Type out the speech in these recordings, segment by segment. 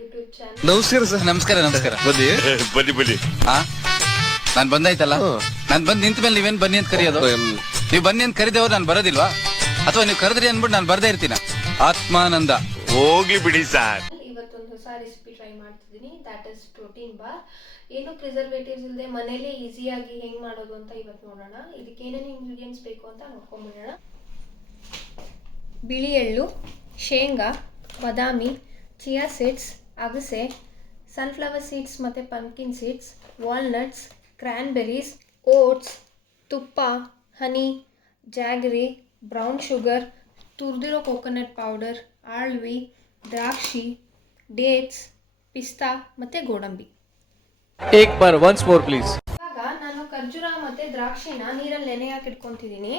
YouTube channel. ನಮಸ್ಕಾರ sir. ನಮಸ್ಕಾರ ಬನ್ನಿ ನಾನು ಬಂದಾಯ್ತಲ್ಲ. ನಾನು ಬಂದು ನಿಂತ ಮೇಲೆ ನೀವೇನ್ ಬನ್ನಿ ಅಂತ ಕರೆಯೋದು? ನೀವು ಬನ್ನಿ ಅಂತ ಕರೆದವ್ರು ನಾನು ಬರೋದಿಲ್ವಾ? ಅಥವಾ ನೀವು ಕರೆದ್ರಿ ಅನ್ಬಿಟ್ಟು ನಾನು ಬರ್ದೇ ಇರ್ತೀನ? ಆತ್ಮಾನಂದ. ಹೋಗಿ ಬಿಡಿ ಸರ್. ಇವತ್ತೊಂದು ಹೊಸ ರೆಸಿಪಿ ಟ್ರೈ ಮಾಡ್ತಿದ್ದೀನಿ. That is protein bar. ಏನು ಪ್ರಿಸರ್ವೇಟಿವ್ಸ್ ಇಲ್ಲದೆ ಮನೇಲಿ ಈಸಿಯಾಗಿ ಹೆಂಗ್ ಮಾಡೋದು ಅಂತ ಇವತ್ತು ನೋಡೋಣ. ಇದಕ್ಕೆ ಏನೇನು ಇಂಗ್ರೀಡಿಯೆಂಟ್ಸ್ ಬೇಕು ಅಂತ ನೋಡ್ಕೊಂಡ್ಬಿಡೋಣ. ಬಿಳಿ ಎಳ್ಳು, ಶೇಂಗಾ, ಬಾದಾಮಿ, ಚಿಯಾ ಸೀಡ್ಸ್, ಅಗಸೆ, ಸನ್ಫ್ಲವರ್ ಸೀಡ್ಸ್ ಮತ್ತು ಪಂಪ್ಕಿನ್ ಸೀಡ್ಸ್, ವಾಲ್ನಟ್ಸ್, ಕ್ರ್ಯಾನ್ಬೆರೀಸ್, ಓಟ್ಸ್, ತುಪ್ಪ, ಹನಿ, ಜಾಗರಿ, ಬ್ರೌನ್ ಶುಗರ್, ತುರಿದಿರೋ ಕೋಕೋನಟ್ ಪೌಡರ್, ಆಳ್ವಿ, ದ್ರಾಕ್ಷಿ, ಡೇಟ್ಸ್, ಪಿಸ್ತಾ ಮತ್ತು ಗೋಡಂಬಿ. once more please. ಇವಾಗ ನಾನು ಖರ್ಜೂರ ಮತ್ತು ದ್ರಾಕ್ಷಿನ ನೀರಲ್ಲಿ ನೆನೆ ಹಾಕಿ ಇಟ್ಕೊತಿದ್ದೀನಿ.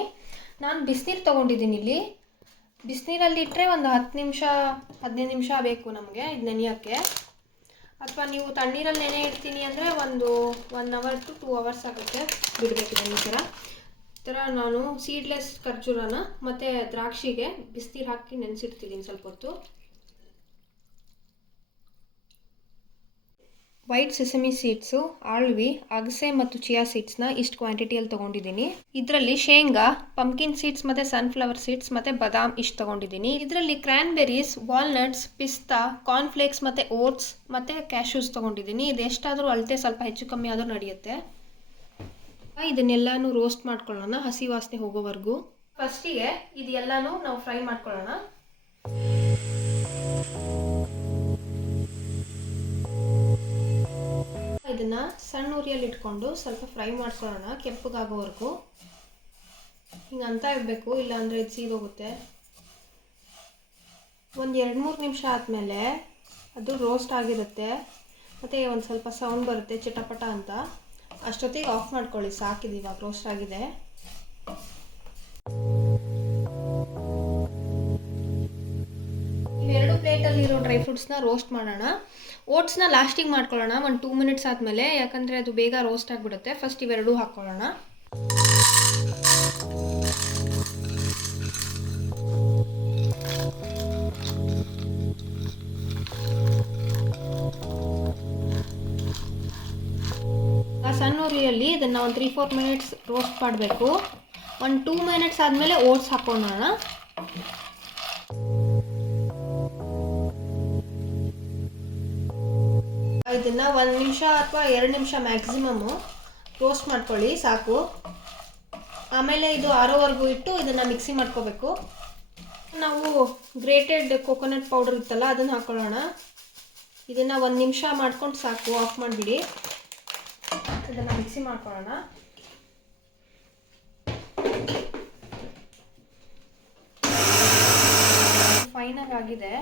ನಾನು ಬಿಸಿನೀರು ತೊಗೊಂಡಿದ್ದೀನಿ. ಇಲ್ಲಿ ಬಿಸಿನೀರಲ್ಲಿ ಇಟ್ಟರೆ ಒಂದು 10-15 ನಿಮಿಷ ಬೇಕು ನಮಗೆ ಇದು ನೆನೆಯೋಕ್ಕೆ. ಅಥವಾ ನೀವು ತಣ್ಣೀರಲ್ಲಿ ನೆನೆ ಇಡ್ತೀನಿ ಅಂದರೆ ಒಂದು 1 hour to 2 hours ಆಗುತ್ತೆ ಬಿಡಬೇಕಿದೆ. ಈ ಥರ ನಾನು ಸೀಡ್ಲೆಸ್ ಖರ್ಜೂರನ ಮತ್ತು ದ್ರಾಕ್ಷಿಗೆ ಬಿಸಿನೀರು ಹಾಕಿ ನೆನೆಸಿಡ್ತಿದ್ದೀನಿ ಸ್ವಲ್ಪ ಹೊತ್ತು. ವೈಟ್ ಸೆಸಮಿ ಸೀಡ್ಸು, ಆಳ್ವಿ, ಅಗಸೆ ಮತ್ತು ಚಿಯಾ ಸೀಡ್ಸ್ನ ಇಷ್ಟು ಕ್ವಾಂಟಿಟಿಯಲ್ಲಿ ತೊಗೊಂಡಿದ್ದೀನಿ. ಇದರಲ್ಲಿ ಶೇಂಗಾ, ಪಂಪ್ಕಿನ್ ಸೀಡ್ಸ್ ಮತ್ತು ಸನ್ಫ್ಲವರ್ ಸೀಡ್ಸ್ ಮತ್ತು ಬಾದಾಮ್ ಇಷ್ಟು ತೊಗೊಂಡಿದ್ದೀನಿ. ಇದರಲ್ಲಿ ಕ್ರ್ಯಾನ್ಬೆರೀಸ್, ವಾಲ್ನಟ್ಸ್, ಪಿಸ್ತಾ, ಕಾರ್ನ್ಫ್ಲೇಕ್ಸ್ ಮತ್ತು ಓಟ್ಸ್ ಮತ್ತು ಕ್ಯಾಶ್ಯೂಸ್ ತೊಗೊಂಡಿದ್ದೀನಿ. ಇದು ಎಷ್ಟಾದರೂ ಅಳತೆ ಸ್ವಲ್ಪ ಹೆಚ್ಚು ಕಮ್ಮಿ ಆದರೂ ನಡೆಯುತ್ತೆ. ಇದನ್ನೆಲ್ಲನೂ ರೋಸ್ಟ್ ಮಾಡ್ಕೊಳ್ಳೋಣ ಹಸಿ ವಾಸನೆ ಹೋಗೋವರೆಗೂ. ಫಸ್ಟಿಗೆ ಇದೆಲ್ಲನೂ ನಾವು ಫ್ರೈ ಮಾಡ್ಕೊಳ್ಳೋಣ. ಇದನ್ನು ಸಣ್ಣ ಉರಿಯಲ್ಲಿ ಇಟ್ಕೊಂಡು ಸ್ವಲ್ಪ ಫ್ರೈ ಮಾಡ್ಕೊಳ್ಳೋಣ ಕೆಂಪಗಾಗೋವರೆಗೂ. ಹಿಂಗೆ ಅಂತ ಇರಬೇಕು, ಇಲ್ಲಾಂದರೆ ಇದು ಸೀದೋಗುತ್ತೆ. ಒಂದು 2-3 ನಿಮಿಷ ಆದಮೇಲೆ ಅದು ರೋಸ್ಟ್ ಆಗಿರುತ್ತೆ ಮತ್ತು ಒಂದು ಸ್ವಲ್ಪ ಸೌಂಡ್ ಬರುತ್ತೆ ಚಿಟಪಟ ಅಂತ. ಅಷ್ಟೊತ್ತಿಗೆ ಆಫ್ ಮಾಡ್ಕೊಳ್ಳಿ. ಸಾಕಿದೆ, ಇವಾಗ ರೋಸ್ಟ್ ಆಗಿದೆ. ಇವೆರಡು ಪ್ಲೇಟಲ್ಲಿರೋ ಡ್ರೈ ಫ್ರೂಟ್ಸ್ನ ರೋಸ್ಟ್ ಮಾಡೋಣ. ಓಟ್ಸ್ನ ಲಾಸ್ಟಿಗೆ ಮಾಡ್ಕೊಳ್ಳೋಣ ಒಂದು 2 minutes ಆದಮೇಲೆ, ಯಾಕಂದರೆ ಅದು ಬೇಗ ರೋಸ್ಟ್ ಆಗಿಬಿಡುತ್ತೆ. ಫಸ್ಟ್ ಇವೆರಡೂ ಹಾಕ್ಕೊಳ್ಳೋಣ. ಆ ಸಣ್ಣ ಉರಿಯಲ್ಲಿ ಇದನ್ನು ಒಂದು 3-4 minutes ರೋಸ್ಟ್ ಮಾಡಬೇಕು. ಒಂದು 2 minutes ಆದಮೇಲೆ ಓಟ್ಸ್ ಹಾಕ್ಕೊಳ್ಳೋಣ. ಇದನ್ನು 1 ನಿಮಿಷ ಅಥವಾ 2 ನಿಮಿಷ ಮ್ಯಾಕ್ಸಿಮಮ್ಮು ರೋಸ್ಟ್ ಮಾಡ್ಕೊಳ್ಳಿ, ಸಾಕು. ಆಮೇಲೆ ಇದು ಆರೋವರೆಗೂ ಇಟ್ಟು ಇದನ್ನು ಮಿಕ್ಸಿ ಮಾಡ್ಕೋಬೇಕು. ನಾವು ಗ್ರೇಟೆಡ್ ಕೋಕೋನಟ್ ಪೌಡರ್ ಇತ್ತಲ್ಲ ಅದನ್ನು ಹಾಕ್ಕೊಳ್ಳೋಣ. ಇದನ್ನು 1 ನಿಮಿಷ ಮಾಡ್ಕೊಂಡು ಸಾಕು, ಆಫ್ ಮಾಡಿಬಿಡಿ. ಇದನ್ನು ಮಿಕ್ಸಿ ಮಾಡ್ಕೊಳ್ಳೋಣ. ಫೈನಾಗಿ ಆಗಿದೆ.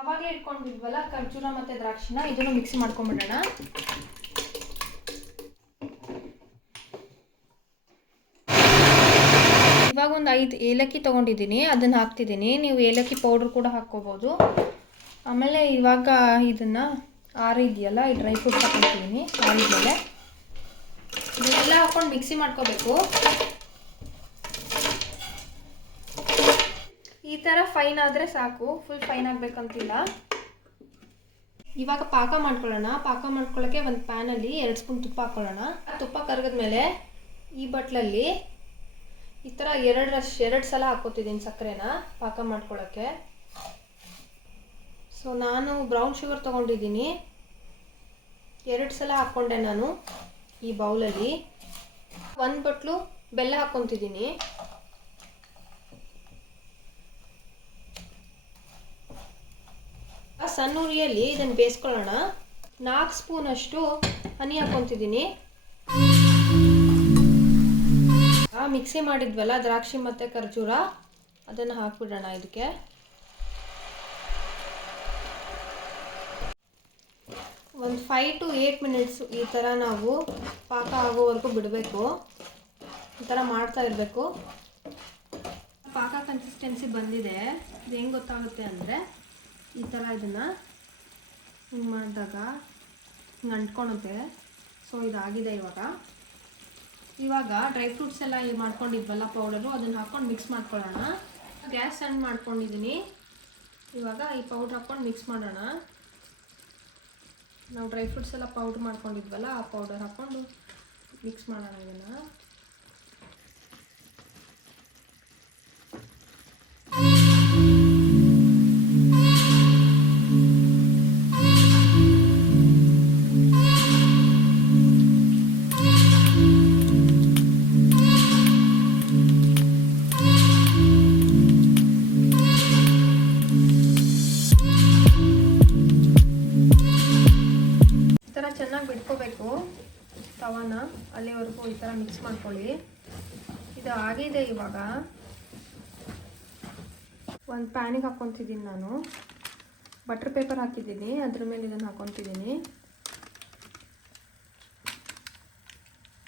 ಆವಾಗಲೇ ಇಟ್ಕೊಂಡಿದ್ವಲ್ಲ ಖರ್ಜೂರ ಮತ್ತು ದ್ರಾಕ್ಷಿನ, ಇದನ್ನು ಮಿಕ್ಸಿ ಮಾಡ್ಕೊಂಡ್ಬಿಡೋಣ. ಇವಾಗ ಒಂದು 5 ಏಲಕ್ಕಿ ತೊಗೊಂಡಿದ್ದೀನಿ, ಅದನ್ನು ಹಾಕ್ತಿದ್ದೀನಿ. ನೀವು ಏಲಕ್ಕಿ ಪೌಡ್ರ್ ಕೂಡ ಹಾಕ್ಕೋಬೋದು. ಆಮೇಲೆ ಇವಾಗ ಇದನ್ನು ಆರಿದೆಯಲ್ಲ ಈ ಡ್ರೈ ಫ್ರೂಟ್ಸ್ ಹಾಕ್ಕೊತಿದ್ದೀನಿ. ಆರಿದ್ಮೇಲೆ ಇದನ್ನೆಲ್ಲ ಹಾಕ್ಕೊಂಡು ಮಿಕ್ಸಿ ಮಾಡ್ಕೋಬೇಕು. ಈ ಥರ ಫೈನ್ ಆದರೆ ಸಾಕು, ಫುಲ್ ಫೈನ್ ಆಗಬೇಕಂತಿಲ್ಲ. ಇವಾಗ ಪಾಕ ಮಾಡ್ಕೊಳ್ಳೋಣ. ಪಾಕ ಮಾಡ್ಕೊಳ್ಳೋಕ್ಕೆ ಒಂದು ಪ್ಯಾನಲ್ಲಿ 2 ಸ್ಪೂನ್ ತುಪ್ಪ ಹಾಕ್ಕೊಳ್ಳೋಣ. ತುಪ್ಪ ಕರಗಿದ್ಮೇಲೆ ಈ ಬಟ್ಲಲ್ಲಿ ಈ ಥರ 2 ಸಲ ಹಾಕ್ಕೋತಿದ್ದೀನಿ ಸಕ್ಕರೆನ ಪಾಕ ಮಾಡ್ಕೊಳ್ಳೋಕ್ಕೆ. ಸೊ ನಾನು ಬ್ರೌನ್ ಶುಗರ್ ತೊಗೊಂಡಿದ್ದೀನಿ, 2 ಸಲ ಹಾಕ್ಕೊಂಡೆ ನಾನು ಈ ಬೌಲಲ್ಲಿ. 1 ಬಟ್ಲು ಬೆಲ್ಲ ಹಾಕ್ಕೊತಿದ್ದೀನಿ. ಸಣ್ಣ ಉರಿಯಲ್ಲಿ ಇದನ್ನು ಬೇಯಿಸ್ಕೊಳ್ಳೋಣ. 4 ಸ್ಪೂನಷ್ಟು ಹನಿ ಹಾಕ್ಕೊತಿದ್ದೀನಿ. ಮಿಕ್ಸಿ ಮಾಡಿದ್ವಲ್ಲ ದ್ರಾಕ್ಷಿ ಮತ್ತು ಖರ್ಜೂರ, ಅದನ್ನು ಹಾಕ್ಬಿಡೋಣ ಇದಕ್ಕೆ. ಒಂದು 5 to 8 minutes ಈ ಥರ ನಾವು ಪಾಕ ಆಗೋವರೆಗೂ ಬಿಡಬೇಕು. ಈ ಥರ ಮಾಡ್ತಾ ಇರಬೇಕು. ಪಾಕ ಕನ್ಸಿಸ್ಟೆನ್ಸಿ ಬಂದಿದೆ. ಇದು ಹೆಂಗೆ ಗೊತ್ತಾಗುತ್ತೆ ಅಂದರೆ ಈ ಥರ ಇದನ್ನು ಹಿಂಗೆ ಮಾಡಿದಾಗ ಹಿಂಗೆ ಅಂಟ್ಕೊಳುತ್ತೆ. ಸೊ ಇದಾಗಿದೆ. ಇವಾಗ ಡ್ರೈ ಫ್ರೂಟ್ಸ್ ಎಲ್ಲ ಮಾಡ್ಕೊಂಡಿದ್ವಲ್ಲ ಪೌಡರು, ಅದನ್ನು ಹಾಕ್ಕೊಂಡು ಮಿಕ್ಸ್ ಮಾಡ್ಕೊಳ್ಳೋಣ. ಗ್ಯಾಸ್ ಸಣ್ಣ ಮಾಡ್ಕೊಂಡಿದ್ದೀನಿ. ಇವಾಗ ಈ ಪೌಡ್ರ್ ಹಾಕ್ಕೊಂಡು ಮಿಕ್ಸ್ ಮಾಡೋಣ. ನಾವು ಡ್ರೈ ಫ್ರೂಟ್ಸ್ ಎಲ್ಲ ಪೌಡ್ರ್ ಮಾಡ್ಕೊಂಡಿದ್ವಲ್ಲ, ಆ ಪೌಡರ್ ಹಾಕ್ಕೊಂಡು ಮಿಕ್ಸ್ ಮಾಡೋಣ ಇದನ್ನು. ಚೆನ್ನಾಗಿ ಬಿಟ್ಕೋಬೇಕು ತವಾನ, ಅಲ್ಲಿವರೆಗೂ ಈ ಥರ ಮಿಕ್ಸ್ ಮಾಡ್ಕೊಳ್ಳಿ. ಇದು ಆಗಿದೆ. ಇವಾಗ ಒಂದು ಪ್ಯಾನಿಗೆ ಹಾಕ್ಕೊತಿದ್ದೀನಿ ನಾನು. ಬಟರ್ ಪೇಪರ್ ಹಾಕಿದ್ದೀನಿ, ಅದ್ರ ಮೇಲೆ ಇದನ್ನು ಹಾಕ್ಕೊತಿದ್ದೀನಿ.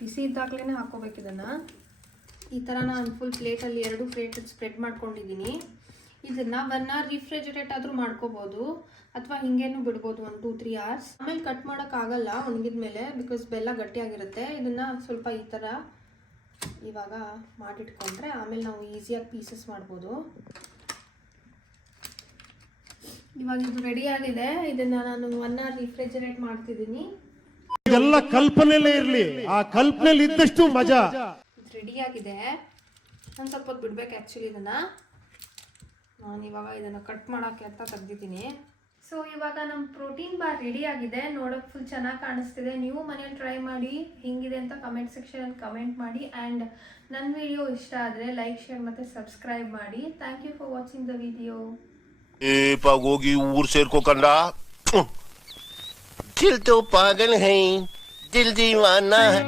ಬಿಸಿ ಇದ್ದಾಗಲೇ ಹಾಕ್ಕೋಬೇಕು ಇದನ್ನು. ಈ ಥರ ನಾನು ಫುಲ್ ಪ್ಲೇಟಲ್ಲಿ 2 ಪ್ಲೇಟ್ ಸ್ಪ್ರೆಡ್ ಮಾಡ್ಕೊಂಡಿದ್ದೀನಿ. ಇದನ್ನು 1 hour ರಿಫ್ರಿಜರೇಟ್ ಆದರೂ ಮಾಡ್ಕೋಬೋದು, ಅಥವಾ ಹಿಂಗೇನು ಬಿಡ್ಬೋದು 1-2-3 hours. ಆಮೇಲೆ ಕಟ್ ಮಾಡೋಕ್ಕಾಗಲ್ಲ ಒಣಗಿದ ಮೇಲೆ, ಬಿಕಾಸ್ ಬೆಲ್ಲ ಗಟ್ಟಿಯಾಗಿರುತ್ತೆ. ಇದನ್ನು ಸ್ವಲ್ಪ ಈ ಥರ ಇವಾಗ ಮಾಡಿಟ್ಕೊಂಡ್ರೆ ಆಮೇಲೆ ನಾವು ಈಸಿಯಾಗಿ ಪೀಸಸ್ ಮಾಡ್ಬೋದು. ಇವಾಗ ಇದು ರೆಡಿಯಾಗಿದೆ. ಇದನ್ನು ನಾನು 1 hour ರಿಫ್ರಿಜರೇಟ್ ಮಾಡ್ತಿದ್ದೀನಿ. ಎಲ್ಲ ಕಲ್ಪನೆಲೇ ಇರಲಿ, ಆ ಕಲ್ಪನೆಲಿ ಇದ್ದಷ್ಟು ಮಜಾ. ರೆಡಿಯಾಗಿದೆ. ನಾನು ಸ್ವಲ್ಪ ಹೊತ್ತು ಬಿಡ್ಬೇಕು ಆ್ಯಕ್ಚುಲಿ. ನಾನು ಇವಾಗ ಇದನ್ನು ಕಟ್ ಮಾಡೋಕ್ಕೆ ಅಂತ ತೆಗ್ದಿದ್ದೀನಿ. ಸೊ ಇವಾಗ ನಮ್ಮ ಪ್ರೋಟೀನ್ ಬಾರ್ ರೆಡಿಯಾಗಿದೆ. ನೋಡೋಕೆ ಫುಲ್ ಚೆನ್ನಾಗಿ ಕಾಣಿಸ್ತಿದೆ. ನೀವು ಮನೇಲಿ ಟ್ರೈ ಮಾಡಿ ಹೆಂಗಿದೆ ಅಂತ ಕಮೆಂಟ್ ಸೆಕ್ಷನಲ್ಲಿ ಕಮೆಂಟ್ ಮಾಡಿ. ಆ್ಯಂಡ್ ನನ್ನ ವಿಡಿಯೋ ಇಷ್ಟ ಆದರೆ ಲೈಕ್, ಶೇರ್ ಮತ್ತು ಸಬ್ಸ್ಕ್ರೈಬ್ ಮಾಡಿ. Thank you for watching the video. ಹೋಗಿ ಊರ್ ಸೇರ್ಕೋಕಂಡ ದಿಲ್ ತೋ ಪಾಗಲ್ ಹೈ ದಿಲ್ ದೀವಾನಾ ಹೈ.